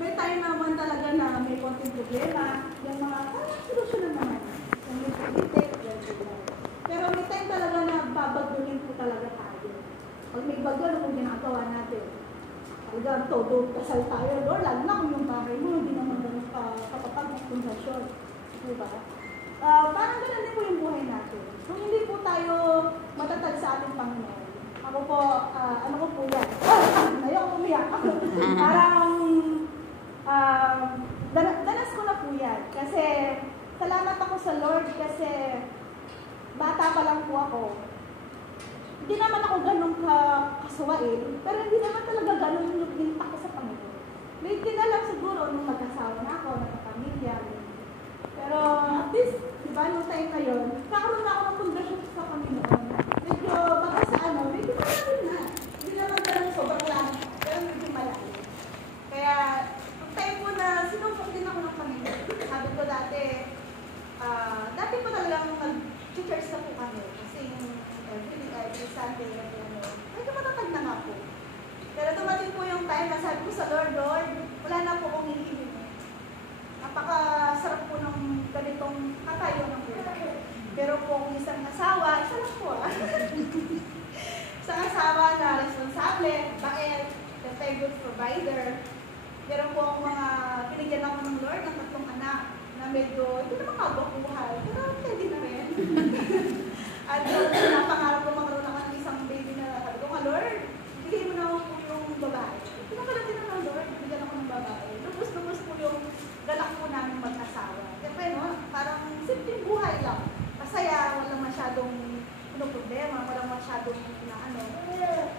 may time naman talaga na may konting problema, yung mga solusyon naman. Yung may politik, pero may time talaga na babagulin po talaga tayo. Pag may bagyo, ano kung ginagawa natin? Talagang todo kasal tayo, Lord, lalo na kung yung bahay mo, hindi naman ganun kapapag ng kondasyon. Diba? Parang ganun din po yung buhay natin. Kung hindi po tayo matatag sa ating Panginoon, ako po, ano ko po yan? Ayaw ko umiyak. Parang, danas ko na po yan. Kasi, salamat ako sa Lord kasi bata pa lang po ako. Hindi naman ako ganun kasuwain, pero hindi naman talaga ganun yung lintak ko sa Panginoon. Lately na lang siguro nung mag-asawa na ako, nagkapamilya. Pero at least, di ba, nung time na yun, kakaroon na ako ng pundasyon sa Panginoon. Medyo, baka sa ano, medyo malalim na. Hindi naman ganun sobrang lang, pero medyo malalim. Kaya, nung time po na sinupok din ako ng Panginoon, sabi ko dati po talagang nag-church na po kami. Kasi yung every Sunday, medyo matatag na nga po. Pero dumating po yung time na sabi ko sa Lord, wala na po akong hihingin. Napakasarap po ng ganitong katayo ng buhay. Pero po kung isang asawa, isa lang po isang asawa na responsable, bait, the very good provider. Pero po ang mga pinigyan ako ng Lord ng 3 anak na medyo, hindi naman kabakuhan, pero pwede na rin. At napangarap ko magkaroon ako ng isang baby na sabi ko, Lord, bigay mo na ako po yung babae. Pinakalat din naman, Lord, bigyan ako ng babae. Lubos-lubos po yung galak po namin mag-asawa. Siyempre, no, parang simpleng buhay lang. Masaya, walang masyadong problema, walang masyadong ano.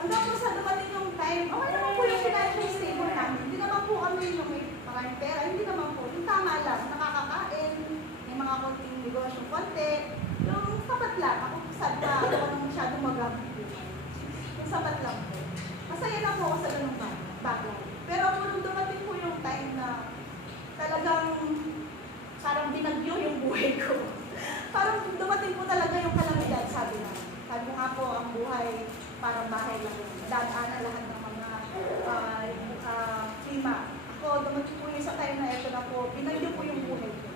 Hanggang po sa dumating yung time, okay naman po yung financial stable namin. Hindi naman po kami yung may maraming pera, hindi naman po. Yung tama lang, nakakakain, may mga konting negosyo, konti. Yung sapat lang, ako sabi na ako nang masyadong magamit. Yung sapat lang po. Masaya lang po ako sa ganung bagay. Pero nung dumating po yung time na talagang parang binagyo yung buhay ko. Parang dumating po talaga yung kalamidad, sabi na. Sabi ko nga po, ang buhay parang bahay lang yun. Dadaanan lahat ng mga klima. Ako, dumating po yung sa time na ito na po, binagyo po yung buhay ko.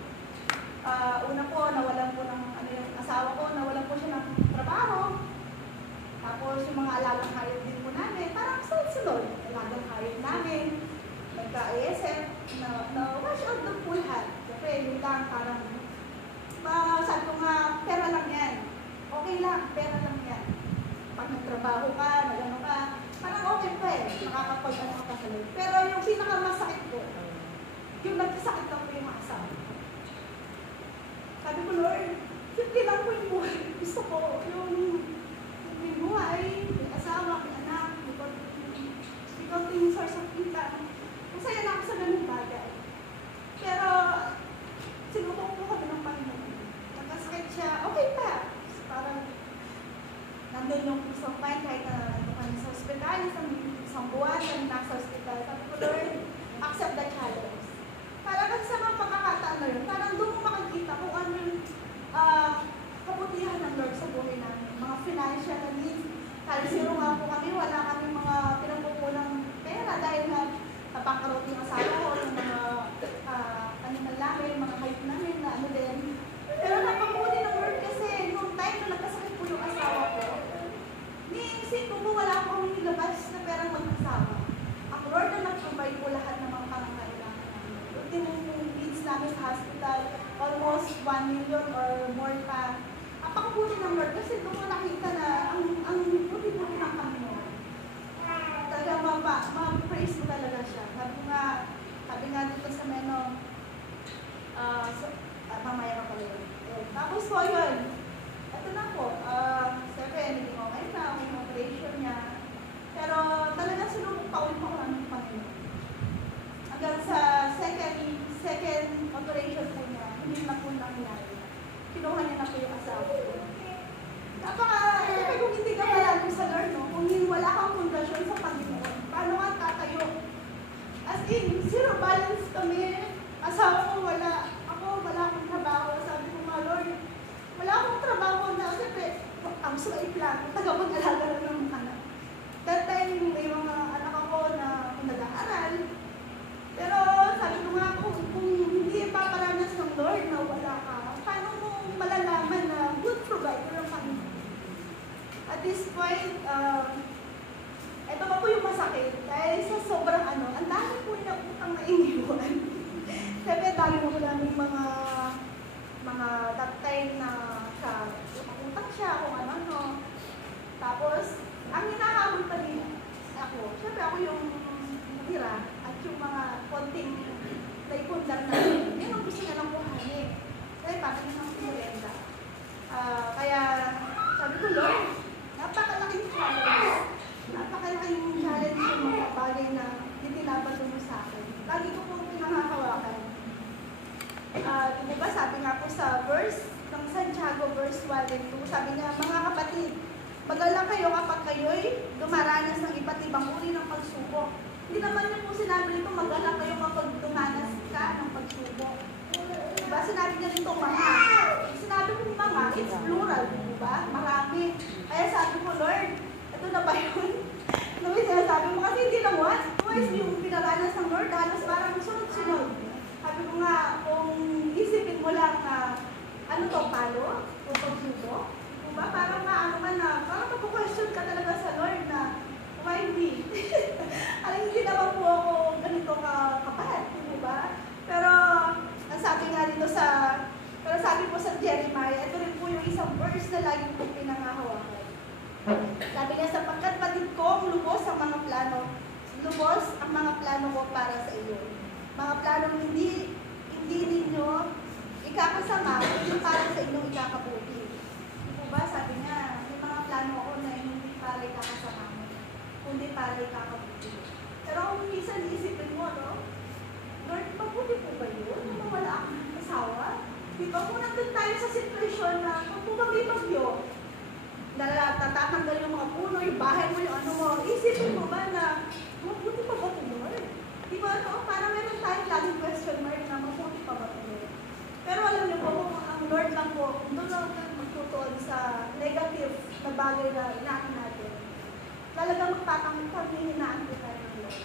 Una po, nawalan po ng yung asawa ko, nawalan po siya ng trabaho. Tapos yung mga alagang hayop din po namin, parang sunod-sunod. Alagang hayop namin, nagka-ASF, na-wash out ng full hand. Siyempre, yun lang, parang, sabi ko nga, pera lang yan. Okay lang, pera lang yan. Pag nagtrabaho ka, nagano ka, parang okay pa eh, nakakapag-ano ka sa loob. Pero yung pinakamasakit ko, yung nagsasakit lang po yung asawa ko. Sabi ko, Lord, simple lang po yung buhay. Gusto ko yung buhay, may asawa, may anak, may konting source of income. Masaya na ako sa ganung bagay. Pero, sinubok po kami ng Panginoon. Nagkasakit siya, okay pa. Parang, nandun yung peace of mind kahit na nandun kami sa hospital, isang buwan, kami nasa hospital. Sabi ko, Lord, accept the challenge. Parang kasi sa mga pagkakataan na yun, parang doon mo makikita kung ano yung kabutihan ng Lord sa buhay namin. Mga financial needs. Kahit zero nga po kami, wala kami mga pinagpupunang pera dahil na napakarot yung asawa ko, yung mga animal namin, mga hayop namin na ano din. Pero napabuti ng Lord kasi nung time na nagkasakit po yung asawa ko, niisip ko po wala po kami nilabas na perang mag-asawa. Ang Lord na nag-provide po lahat ng mga pangangailangan namin. Ultimong needs namin sa hospital, almost 1 million or more pa. Napakabuti ng Lord kasi doon mo nakita na ang buti-buti ng Panginoon. Talaga ma-praise mo talaga siya. Sabi nga dito sa meno, mamaya ka pala yun. Tapos po yun, ito na po, siyempre, hindi ko okay na, yung operation niya. Pero talagang sinubok pa ulit ko ng Panginoon. Hanggang sa second operation po niya, hindi na po nangyari. Kinuha niya na po yung asawa ko. Siyempre kung hindi ka malalim sa Lord, no? Kung wala kang pundasyon sa Panginoon, paano ka tatayo? As in, zero balance kami. Asawa ko wala. Ako wala akong trabaho. Sabi ko nga, Lord, wala akong trabaho na. Siyempre, ang sulit lang. Tagapag-alaga lang ng anak. That time, may mga anak ako na nag-aaral. Pero Bakit? Dahil sa sobrang ang dami po niya utang na iniwan. Siyempre, dami mo lang mga that time na utang siya kung ano. Tapos, ang hinahamon pa rin ako, siyempre ako yung tira at yung mga konting naipundar na yun ang gusto niya lang kuhanin. Kaya parang yun ang pinulenda. Kaya sabi ko, Lord, napakalaking challenge yung mga bagay na itinapad mo sa akin. Lagi ko pong pinangahawakan. Diba sabi nga po sa verse ng Santiago, verse 1 and 2, sabi niya, mga kapatid, mag-alala kayo kapag kayo'y dumaranas ng iba't ibang uri ng pagsubok. Hindi naman niya po sinabi nito, mag-alala kayo kapag dumanas ka ng pagsubok. Diba? Sinabi niya nito, mga. Sinabi ko mga, it's plural, diba? Marami. Kaya sabi ko, Lord, ito na ba yun? Ano yung sinasabi mo? Kasi hindi lang once. Twice yung pinaranas ng Lord, halos parang sunod-sunod. Sabi ko nga, kung isipin mo lang na, ano to, palo? O pagsubok? Diba? Parang maano ka na, parang magpo-question ka talaga sa Lord na, why me? Alam, hindi naman po ako ganito kapal, diba? Pero, ang sabi nga dito pero sabi po sa Jeremiah, ito rin po yung isang verse na lagi po pinangahawakan. Sabi niya, sapagkat batid ko lubos ang mga plano, lubos ang mga plano ko para sa iyo. Mga planong hindi ninyo ikakasama, hindi para sa inyong ikakabuti. Diba? Sabi niya, may mga plano ako na hindi para ikakasama mo, kundi para ikakabuti. Pero kung minsan isipin mo, no? Lord, mabuti po ba yun? Na mawala akong asawa? Di ba kung nandun tayo sa sitwasyon na kung po may bagyo, natatanggal yung mga puno, yung bahay mo, yung ano mo, isipin mo ba na mabuti pa ba ito, Lord? Di ba ito? Parang meron tayong laging question mark na mabuti pa ba ito, Lord? Pero alam niyo po, ang Lord lang po, kung doon lang tayo magtutuon sa negative na bagay na inaakin natin, talagang magpapanghinaan po tayo ng Lord.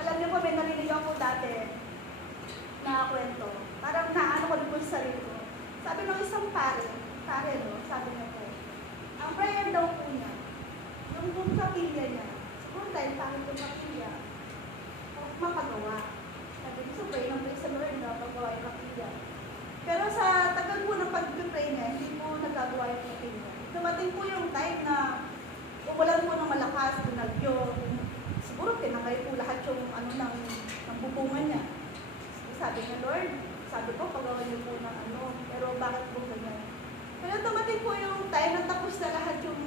Alam niyo po, may narinig ako dati na kwento. Parang naano ko din po sa sarili ko. Sabi ng isang pare, no, sabi niya po, ang prayer daw po niya, yung kapilya niya, siguro dahil pangit yung kapilya, mapagawa. Sabi niya, so pray ng pray sa Lord na pagawa yung kapilya. Pero sa tagal po ng pag-pray niya, hindi po nagagawa yung kapilya. Dumating po yung time na umulan po ng malakas, binagyo, siguro tinangay po lahat yung ng bubungan niya. Sabi niya, Lord, sabi ko, pagawa niyo po ng pero bakit po ganyan? Pero dumating po yung time na tapos na lahat yung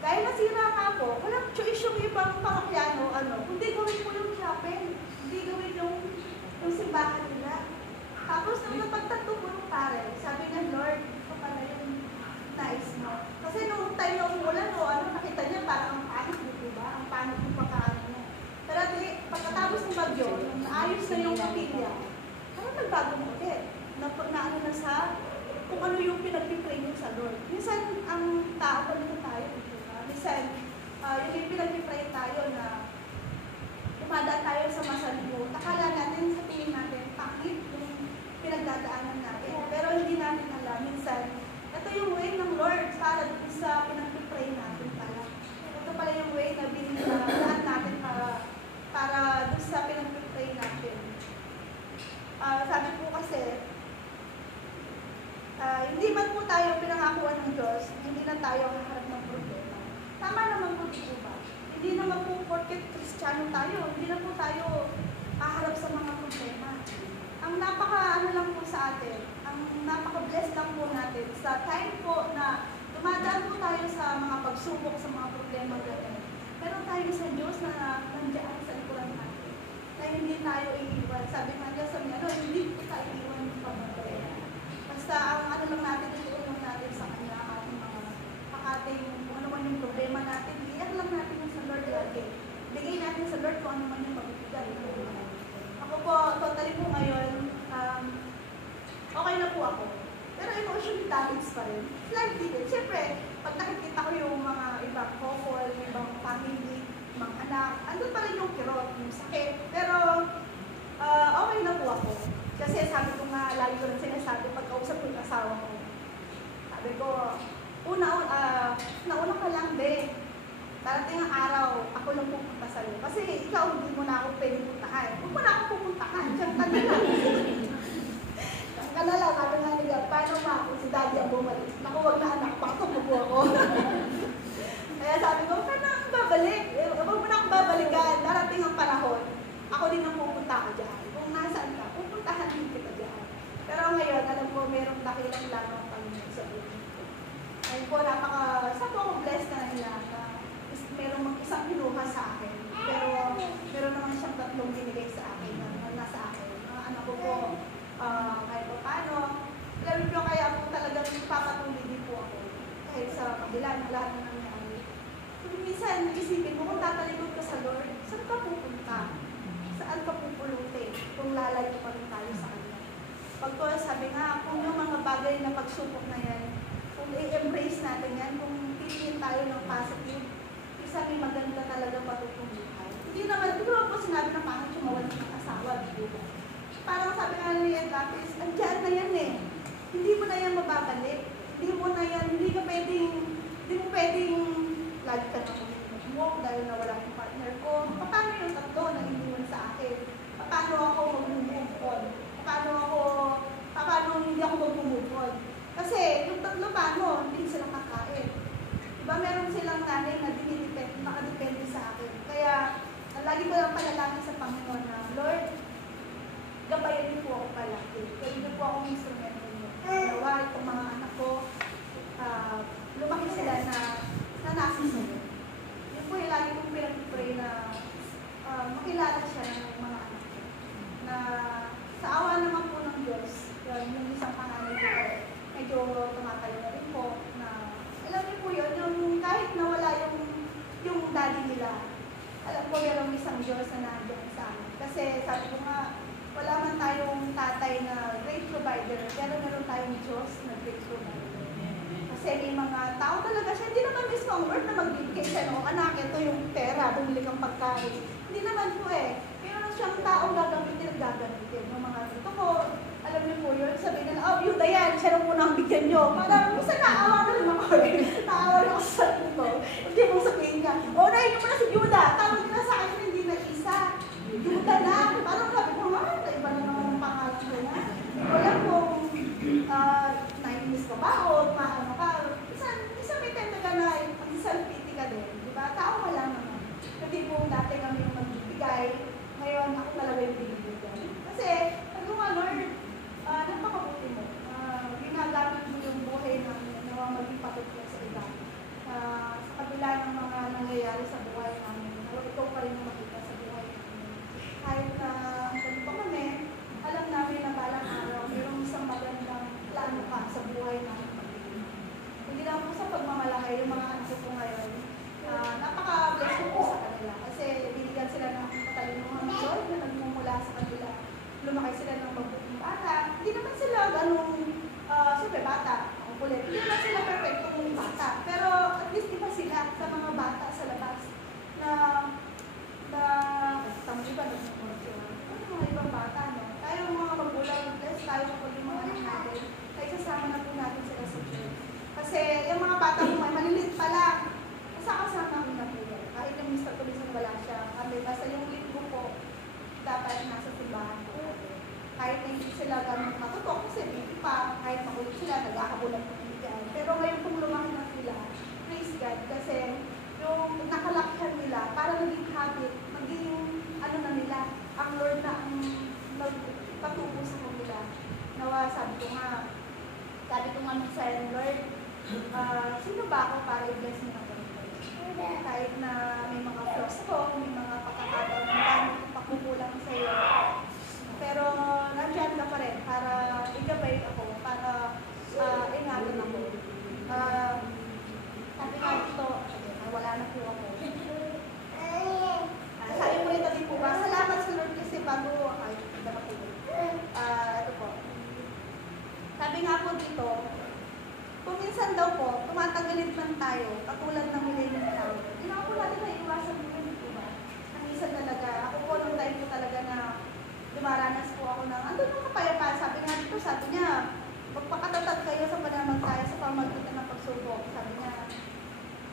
dahil nasira nga po, walang choice yung ibang pangakyano, kundi gawin po yung chapel, hindi gawin yung simbahan nila. Tapos nung napagtanto po yung pare, sabi niya, Lord, ito pala yung nice mo. Kasi nung time na umulan nakita niya parang ang pangit mo, diba? Ang pangit yung pagkaano niya. Pero pagkatapos ng bagyo, nung naayos na yung kapilya, parang nagbago mo ulit. Na sa kung ano yung pinag-pray mo sa Lord. Minsan, ang tao pa nito tayo, diba? Minsan, yung pinag-pray tayo na dumadaan tayo sa masalimuot. Akala natin, sa tingin natin, pangit yung pinagdadaanan natin. Pero hindi natin alam. Minsan, ito yung way ng Lord para sa pinag-pray natin pala. Ito pala yung way na binigyan natin para doon sa pinag-pray natin. Sabi po kasi, hindi man po tayo pinangakuan ng Diyos, hindi na tayo haharap ng problema. Tama naman po, di ba? Hindi naman po porket Kristiyano tayo, hindi na po tayo haharap sa mga problema. Ang lang po sa atin, ang napaka-bless lang po natin sa time po na dumadaan po tayo sa mga pagsubok, sa mga problema natin. Meron tayo sa Diyos na nandiyan sa likuran natin. Na hindi tayo iiwan. Sabi nga Diyos sa hindi po tayo iiwan ng pagmamalayan. Basta ang lang natin, ituulong natin sa Kanya, ating kung ano man yung problema natin, iyak lang natin yung sa Lord lagi. Bigay natin sa Lord kung ano man yung magbibigay. Ako po, totally po ngayon, okay na po ako. Pero emotionally damaged pa rin. Slightly din. Siyempre, pag nakikita ko yung mga ibang couple, ibang family, ibang anak, andun pa rin yung kirot, yung sakit. Pero, okay na po ako. Kasi sabi ko nga, lagi ko rin sinasabi, pagkausap ko yung asawa ko. Sabi ko, nauna ka lang, be. darating ang araw, ako lang pupunta sa'yo. Kasi ikaw, hindi mo na ako pwede puntahan. Huwag mo na ako pupuntahan. Diyan ka na lang. Diyan ka na lang. Sabi nga nila, paano ma ako si daddy ang bumalik? Naku, wag na anak, pakatubo ako. Kaya sabi ko, paano akong babalik? Huwag mo na akong babalikan. Darating ang panahon, ako din ang pupunta ko dyan. Kung nasaan ka, pupuntahan din kita dyan. Pero ngayon, alam ko, mayroong dakilang lang ang Panginoon sa buhay. Ayun po, sa po ako blessed na nila na mayroong isang pinuha sa akin. Pero meron naman siyang 3 binigay sa akin na nasa akin. Mga anak ko po, kahit po paano. Alam niyo, kaya po talagang papatuloy din po ako. Kahit sa kabila ng lahat na nangyari. So, minsan, isipin mo, kung tatalikod ka sa Lord, saan ka pupunta? Saan ka pupulutin kung lalayo pa rin tayo sa Kanya? Pag ko, sabi nga, kung yung mga bagay na pagsupok na yan, kung i-embrace natin yan, kung titingin tayo ng positive, isa may maganda talaga patutong buhay. Hindi naman po sinabi na pangit yung mawalan ng asawa, di ba? Parang sabi nga ni Ed Lapis, andyan na yan eh. Hindi mo na yan mababalik. Hindi mo pwedeng lagi ka na mag-walk dahil nawala yung partner ko. Paano yung 3 na iniwan sa akin? Paano ako mag-move on? Paano hindi ako mag-move on? Kasi yung 3 paano, hindi sila kakain. Diba meron silang nanay na nakadepende sa akin. Kaya, lagi ko lang palalangin sa Panginoon na, Lord, gabayan niyo po ako palagi. Gawin niyo po akong instrumento niyo. Nawa, itong mga anak ko, lumaki sila na nasa sa'yo. Yun po yung lagi kong pinag-pray na makilala siya ng mga anak ko. Na sa awa naman po ng Diyos, yung isang panganay ko, medyo tumatayo na rin po na alam niyo po yun, yung kahit nawala yung daddy nila, alam ko merong isang Diyos na nandiyan sa amin. Kasi sabi ko nga, wala man tayong tatay na great provider, pero meron tayong Diyos na great provider. Kasi may mga tao talaga siya, hindi naman mismo ang word na magbibigay siya, no, anak, ito yung pera, bumili kang pagkain. Hindi naman po eh. Meron siyang taong gagamitin. Yung mga dito ko, alam niyo po yun, sabihin nila, oh, yuda yan, siya lang muna ang bigyan niyo. Parang, minsan naawa na rin ako eh. Naawa na ako sa dito. Hindi mo sabihin niya, oh, nahin mo na si Yuda. Tawag nila sa akin, hindi na isa. Yuda na. Parang sabi ko, iba na naman ang pangalan ko na. Wala pong, nainis ka ba o maano ka. Isa may tenda na, mag-self-pity ka din. Diba? Tao wala naman. Kasi po dati kami yung magbibigay, ngayon ako talaga yung binibigay. Kasi, sabi nga, Lord, napakabuti mo. Ginagamit mo yung buhay namin na maging patutulog sa iba. Sa kabila ng mga nangyayari sa buhay namin, ikaw pa rin makita sa buhay namin. Kahit na ganito pa kami, alam namin na balang araw, mayroong isang magandang plano ka sa buhay namin. Hindi lang po sa pagmamalaki, yung mga anak ko ngayon, napaka-bless ko po sa kanila. Kasi binigyan sila ng katalinuhan ng Lord na nagmumula sa kanila. Lumaki sila ng mabuting bata. Hindi naman sila ganung, siyempre bata, ang kulit. Hindi naman sila perfectong bata. Pero at least iba sila sa mga bata sa labas. Tama iba na mga ibang bata, no? Tayo mga magulang, bless tayo kapag yung mga anak natin. Kaya sasama na po natin sila sa church. Kasi yung mga bata mo ay maliliit pa lang. Kasama kami na po yan. Kahit yung Mr. Tulisan wala siya. Kami, basta yung linggo po, dapat nasa simbahan po. Kahit na hindi sila ganun matutok, kasi baby pa, kahit makulit sila, nag-aakabulan po yan. Pero ngayon kung lumaki na sila, praise God, kasi yung nakalakhan nila, para naging habit, maging ano na nila, ang Lord na ang nagpatubo sa kanila. Nawa, sabi ko nga minsan, Lord, sino ba ako para i-bless mo na ganito? Kahit na may mga flaws ko, may mga pagkakataon ng daming pagkukulang sa iyo. Pero nandiyan ka pa rin para igabay ako, para ingatan ako. Sabi nga dito, wala na po ako. Sabi mo ito din po ba? Salamat sa Lord kasi bago ay iba na po. Ito po. Sabi nga po dito, kung minsan daw po, tumatagalid man tayo, katulad ng millennium tao. Hindi na po natin naiiwasan mo yun, di ba? Ang isa talaga, ako po nung time po talaga na dumaranas po ako ng, andun yung kapayapaan, sabi nga dito, sabi niya, magpakatatag kayo sa panamagtaya sa pamagitan ng pagsubok. Sabi niya,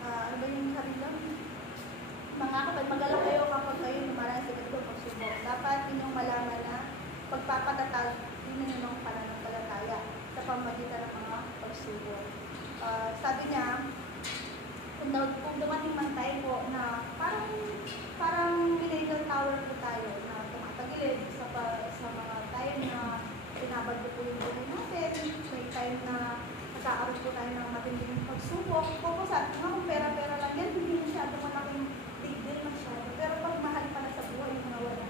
ano ba yung sabi lang? Mga kapag mag-alala kayo kapag kayo lumalang sa ganito pagsubok, dapat inyong malaman na pagpapatatag din ninyo ng pananampalataya sa pamagitan ng mga pagsubok. Sabi niya, kung dumating man tayo po na parang millennial tower po tayo na tumatagilid sa mga time na pinabad po yung buhay natin, may time na nagkakaroon po tayo ng matinding pagsubok. Kung sabi nga kung pera-pera lang yan, hindi masyado malaking big deal masyado. Pero pag mahal pa na sa buhay yung nawala,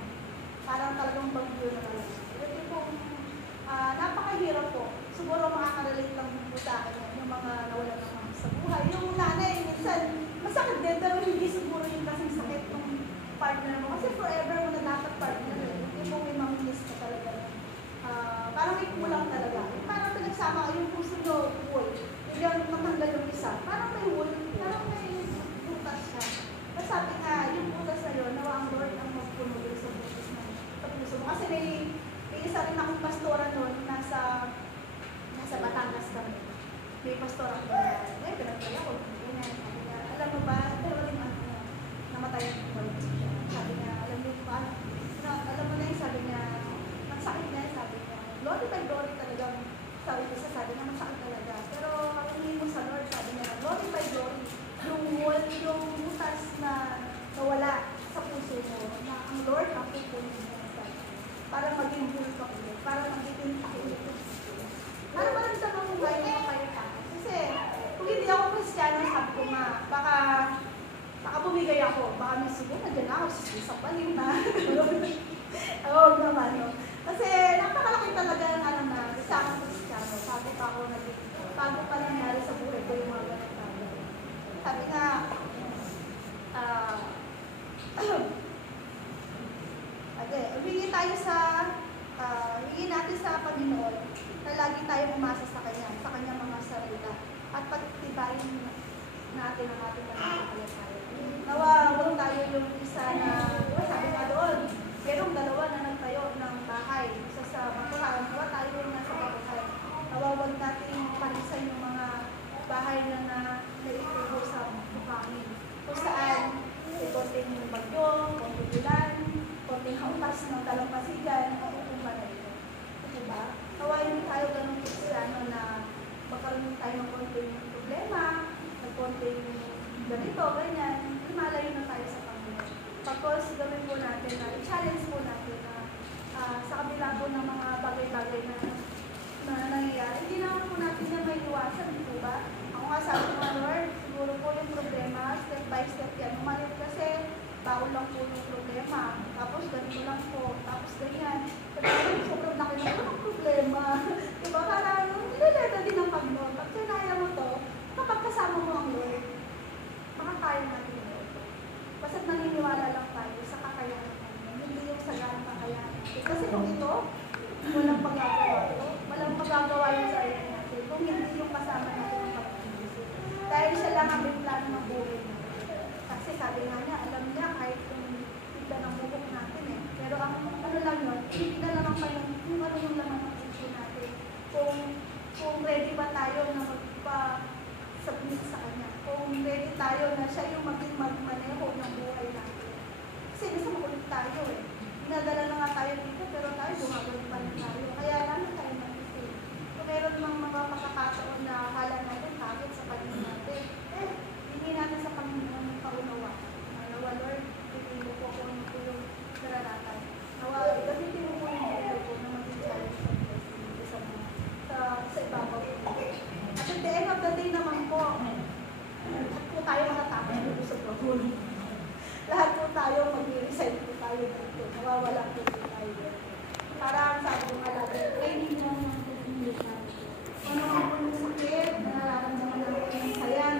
parang talagang bagyo na lang. Ito pong napakahirap po. Siguro makaka-relate lang po sa akin yan, yung mga nawala ng sa buhay. Yung nanay, minsan, masakit din, pero hindi siguro yung kasing sakit ng partner mo. Kasi forever mo na dapat partner. Hindi mo may mamimiss ka talaga. Parang may kulang talaga. Parang pinagsama yung puso nyo, wool. Yung matanggal yung isa. Parang may wool. Parang may butas siya. Tapos sabi nga, yung butas na yun, nawa ang Lord ang magpuno yun sa butas na sa puso mo. Kasi may isa rin akong pastora nun, nasa Batangas kami. May pastora ko na, pinagpala ko. Sabi niya, alam mo ba, dalawa rin namatay ang Lord. Sabi niya, alam mo ba, alam mo na yung sabi niya, sakit na, sabi niya. Glory by glory talagang, sabi niya, masakit talaga. Pero hindi mo sa Lord, sabi niya, glory by glory. Yung butas na nawala sa puso mo, na ang Lord ang pupunin mo. Para maging bull ka ulit, para magiging ulit. Para maramdaman mo ba yung kapayapaan? Kasi, kung hindi ako Kristiyano, sabi ko nga, baka bumigay ako, baka may siguro, nandiyan ako, sa palim na. Oo naman, no? Kasi napakalaki talaga ng na sa akin Kristiyano. Bago pa nangyari sa buhay ko yung mga ganun. Sabi nga, humingi tayo hingi natin sa Panginoon na lagi tayo umasa sa kanyang mga salita at pagtibayin natin ang ating pananampalataya. Nawa, huwag tayo yung isa na, sabi nga doon, merong dalawa na nagtayo ng bahay. Isa sa bakuhan, nawa tayo yung nasa bakuhan. Nawa, huwag natin panisan yung mga bahay na naitubo sa buhangin. Kung saan, konting bagyo, konting ulan, konting hautas ng dalampasigan, matutumba na ito. Diba? Nawa, hindi tayo ganun Kristiyano na magkaroon tayo ng konting problema, ng konting ganito, ganyan, malayo na tayo sa Panginoon. Tapos, gawin po natin na, i-challenge po natin na sa kabila po ng mga bagay-bagay na nangyayari, hindi naman po natin na may iwasan, di ba? Ako nga sabi ko, Lord, siguro po yung problema, step by step yan. Umalit kasi, bawal lang po yung problema. Tapos, ganito lang po. Tapos, ganyan. Pero, sobrang laki na po ng problema. Diba? Parang, nilileta din ang Panginoon. Pag sinaya mo to, kapag kasama mo ang Lord, makakaya natin ito. Basta't naniniwala lang tayo sa kakayahan natin. Hindi yung sa ganang kakayahan natin. Kasi kung ito, walang pagagawa ito. Walang magagawa yung sarili natin. Kung hindi yung kasama natin ang Panginoon. Dahil siya lang ang may plano ng buhay natin. Kasi sabi nga niya, alam niya kahit yung tigla ng buhok natin eh. Pero ang ano lang yun, hindi na lang pa yung ano yung laman ng puso natin. Kung ready ba tayo na magpa-submit sa Kanya. Kung ready tayo na siya yung magmaneho ng buhay natin. Kasi gusto makulit tayo eh. Dinadala na nga tayo dito pero tayo gumagawin pa rin tayo. Kaya namin tayo mag-isip. Kung meron mga pagkakataon na akala natin takot sa Panginoon natin, hindi natin sa Panginoon ng paunawa. Nawa, Lord, hindi mo po ako yung nararatan. Nawa, gamitin mo po yung buhay ko na maging challenge sa ibabaw ko. At at the end of the day naman po, lahat po tayo matatapos dito sa program. Lahat po tayo mag-resign po tayo dito. Nawawala po tayo dito. Parang sabi ko nga lagi, training mo ng pagpinit natin. Ano ang po yung sakit, nararamdaman natin ng saya,